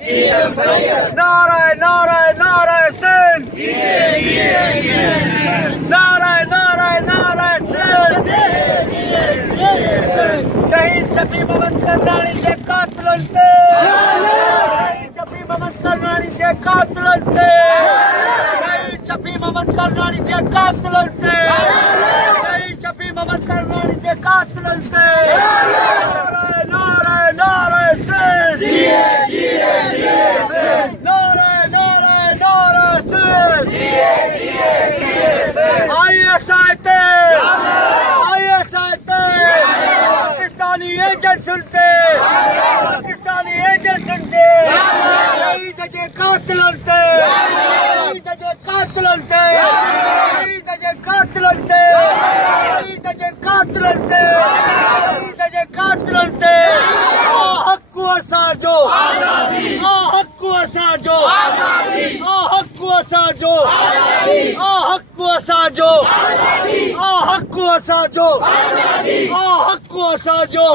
नारे नारे नारे सिंध, नारे नारे नारे सिंध। शहीद शफी मोहम्मद करनाणी के कातिलन ते, शहीद शफी मोहम्मद करनाणी के कातिलन ते, शहीद शफी मोहम्मद करनाणी के कातिलन ते, शहीद शफी मोहम्मद करनाणी के कातिलन ते। नारे नारे नारे सिंध, नारे नारे नारे सिंध। ISI ते, ISI ते पाकिस्तानी एजेंट सुनते, पाकिस्तानी एजेंट सुनते। शहीद जे कातिलन ते, शहीद जे कातिलन ते, शहीद जे कातिलन ते, शहीद जे कातिलन ते, शहीद जे कातिलन ते। हक़ असांजो, हक़ असांजो, हक़ असांजो, हक़ असांजो, हक़ असांजो, हक़ असांजो।